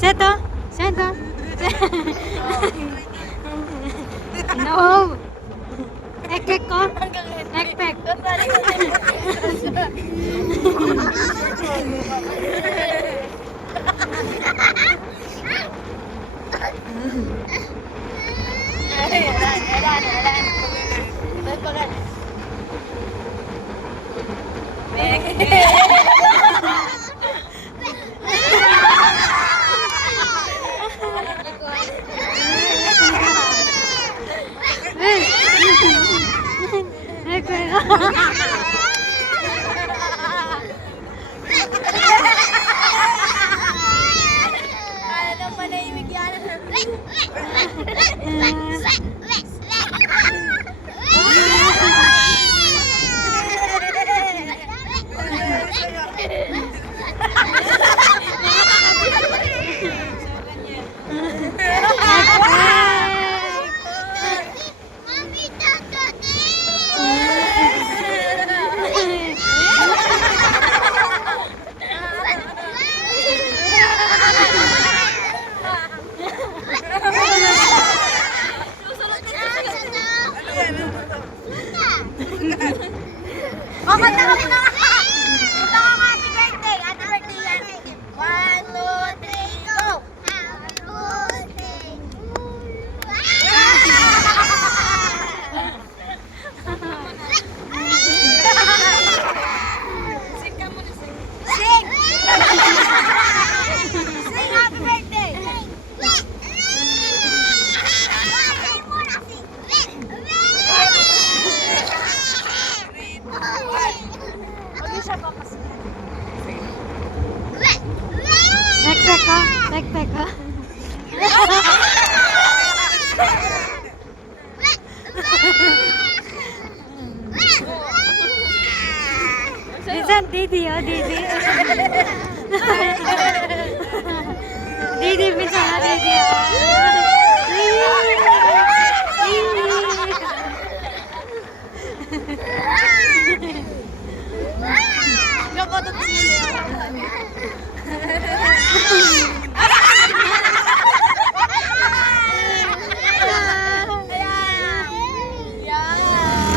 Seto? Seto? No! Ekpek ko? Ekpek. Kanta ka muna! Kanta ka nga, happy birthday! Happy birthday yan! 1, 2, 3, go! Happy birthday! Sing ka muna, sing! Sing! Sing happy birthday! Sing muna, sing! Ekpek ko? Ekpek ko? Minsan, Didi, oh, Didi. Didi, minsan, oh, Didi, oh.